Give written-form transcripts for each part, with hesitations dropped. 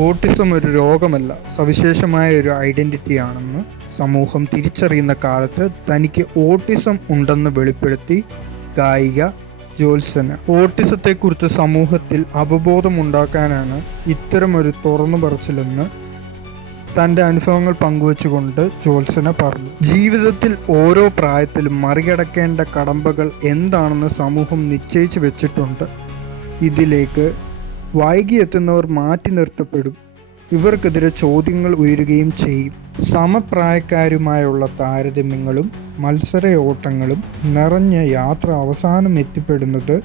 Autism ഒരു രോഗമല്ല, സവിശേഷമായ ഒരു ഐഡന്റിറ്റിയാണെന്ന് സമൂഹം തിരിച്ചറിയുന്ന കാലത്ത് തനിക്ക് ഓട്ടിസം ഉണ്ടെന്ന് വെളിപ്പെടുത്തി ഗായിക ജ്യോത്സന. ഓട്ടിസത്തെക്കുറിച്ച് സമൂഹത്തിൽ അവബോധമുണ്ടാക്കാനാണ് ഇത്തരമൊരു തുറന്നു പറച്ചിലെന്ന് തൻ്റെ അനുഭവങ്ങൾ പങ്കുവച്ചുകൊണ്ട് ജ്യോത്സന പറഞ്ഞു. ജീവിതത്തിൽ ഓരോ പ്രായത്തിലും മറികടക്കേണ്ട കടമ്പകൾ എന്താണെന്ന് സമൂഹം നിശ്ചയിച്ചു വെച്ചിട്ടുണ്ട്. ഇതിലേക്ക് വൈകിയെത്തുന്നവർ മാറ്റി നിർത്തപ്പെടും. ഇവർക്കെതിരെ ചോദ്യങ്ങൾ ഉയരുകയും ചെയ്യും. സമപ്രായക്കാരുമായുള്ള താരതമ്യങ്ങളും മത്സരയോട്ടങ്ങളും നിറഞ്ഞ യാത്ര അവസാനം എത്തിപ്പെടുന്നത്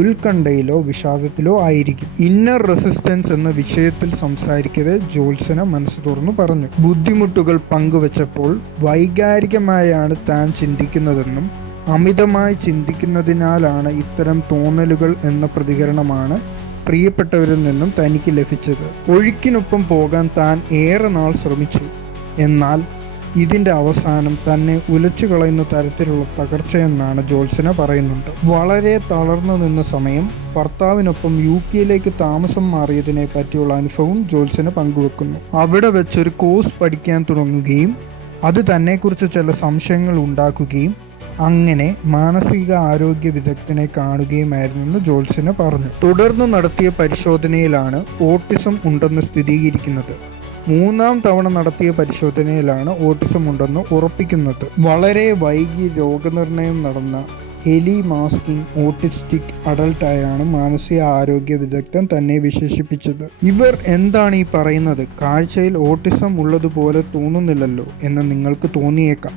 ഉത്കണ്ഠയിലോ വിഷാദത്തിലോ ആയിരിക്കും. ഇന്നർ റെസിസ്റ്റൻസ് എന്ന വിഷയത്തിൽ സംസാരിക്കവേ ജ്യോത്സന മനസ്സ് തുറന്നു പറഞ്ഞു. ബുദ്ധിമുട്ടുകൾ പങ്കുവച്ചപ്പോൾ വൈകാരികമായാണ് താൻ ചിന്തിക്കുന്നതെന്നും അമിതമായി ചിന്തിക്കുന്നതിനാലാണ് ഇത്തരം തോന്നലുകൾ എന്ന പ്രതികരണമാണ് പ്രിയപ്പെട്ടവരിൽ നിന്നും തനിക്ക് ലഭിച്ചത്. ഒഴുക്കിനൊപ്പം പോകാൻ താൻ ഏറെ നാൾ ശ്രമിച്ചു. എന്നാൽ ഇതിൻ്റെ അവസാനം തന്നെ ഉലച്ചു കളയുന്ന തരത്തിലുള്ള തകർച്ചയെന്നാണ് ജ്യോത്സന പറയുന്നുണ്ട്. വളരെ തളർന്നു നിന്ന സമയം ഭർത്താവിനൊപ്പം UK താമസം മാറിയതിനെ പറ്റിയുള്ള അനുഭവം ജ്യോത്സന പങ്കുവെക്കുന്നു. അവിടെ വെച്ചൊരു കോഴ്സ് പഠിക്കാൻ തുടങ്ങുകയും അത് തന്നെക്കുറിച്ച് ചില സംശയങ്ങൾ ഉണ്ടാക്കുകയും അങ്ങനെ മാനസിക ആരോഗ്യ വിദഗ്ധനെ കാണുകയുമായിരുന്നെന്ന് ജ്യോത്സന പറഞ്ഞു. തുടർന്ന് നടത്തിയ പരിശോധനയിലാണ് ഓട്ടിസം ഉണ്ടെന്ന് സ്ഥിരീകരിക്കുന്നത്. 3ാം തവണ നടത്തിയ പരിശോധനയിലാണ് ഓട്ടിസം ഉണ്ടെന്ന് ഉറപ്പിക്കുന്നത്. വളരെ വൈകി രോഗനിർണയം നടന്ന ഹെലി മാസ്കിംഗ് ഓട്ടിസ്റ്റിക് അഡൾട്ടായാണ് മാനസിക ആരോഗ്യ വിദഗ്ധൻ തന്നെ വിശേഷിപ്പിച്ചത്. ഇവർ എന്താണ് ഈ പറയുന്നത്? കാഴ്ചയിൽ ഓട്ടിസം ഉള്ളതുപോലെ തോന്നുന്നില്ലല്ലോ എന്ന് നിങ്ങൾക്ക് തോന്നിയേക്കാം.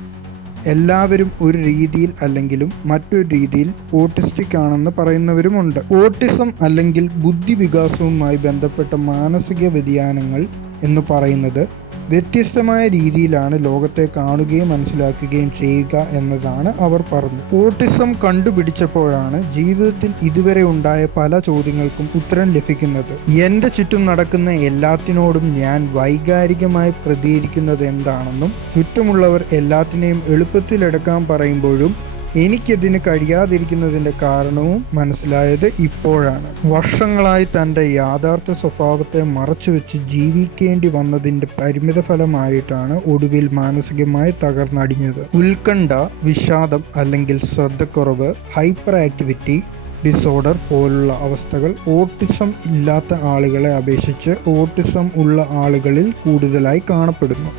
എല്ലാവരും ഒരു രീതിയിൽ അല്ലെങ്കിലും മറ്റൊരു രീതിയിൽ ഓട്ടിസ്റ്റിക് ആണെന്ന് പറയുന്നവരുമുണ്ട്. ഓട്ടിസം അല്ലെങ്കിൽ ബുദ്ധിവികാസവുമായി ബന്ധപ്പെട്ട മാനസിക വ്യതിയാനങ്ങൾ എന്ന് പറയുന്നത് വ്യത്യസ്തമായ രീതിയിലാണ് ലോകത്തെ കാണുകയും മനസ്സിലാക്കുകയും ചെയ്യുക എന്നതാണ് അവർ പറഞ്ഞു. ഓട്ടിസം കണ്ടുപിടിച്ചപ്പോഴാണ് ജീവിതത്തിൽ ഇതുവരെ ഉണ്ടായ പല ചോദ്യങ്ങൾക്കും ഉത്തരം ലഭിക്കുന്നത്. എൻ്റെ ചുറ്റും നടക്കുന്ന എല്ലാത്തിനോടും ഞാൻ വൈകാരികമായി പ്രതികരിക്കുന്നത് എന്താണെന്നും ചുറ്റുമുള്ളവർ എല്ലാത്തിനെയും എളുപ്പത്തിലെടുക്കാൻ പറയുമ്പോഴും എനിക്കതിന് കഴിയാതിരിക്കുന്നതിൻ്റെ കാരണവും മനസ്സിലായത് ഇപ്പോഴാണ്. വർഷങ്ങളായി തൻ്റെ യാഥാർത്ഥ്യ സ്വഭാവത്തെ മറച്ചുവെച്ച് ജീവിക്കേണ്ടി വന്നതിൻ്റെ പരിമിത ഫലമായിട്ടാണ് ഒടുവിൽ മാനസികമായി തകർന്നടിഞ്ഞത്. ഉത്കണ്ഠ, വിഷാദം അല്ലെങ്കിൽ ശ്രദ്ധക്കുറവ്, ഹൈപ്പർ ആക്ടിവിറ്റി ഡിസോർഡർ പോലുള്ള അവസ്ഥകൾ ഓട്ടിസം ഇല്ലാത്ത ആളുകളെ അപേക്ഷിച്ച് ഓട്ടിസം ഉള്ള ആളുകളിൽ കൂടുതലായി കാണപ്പെടുന്നു.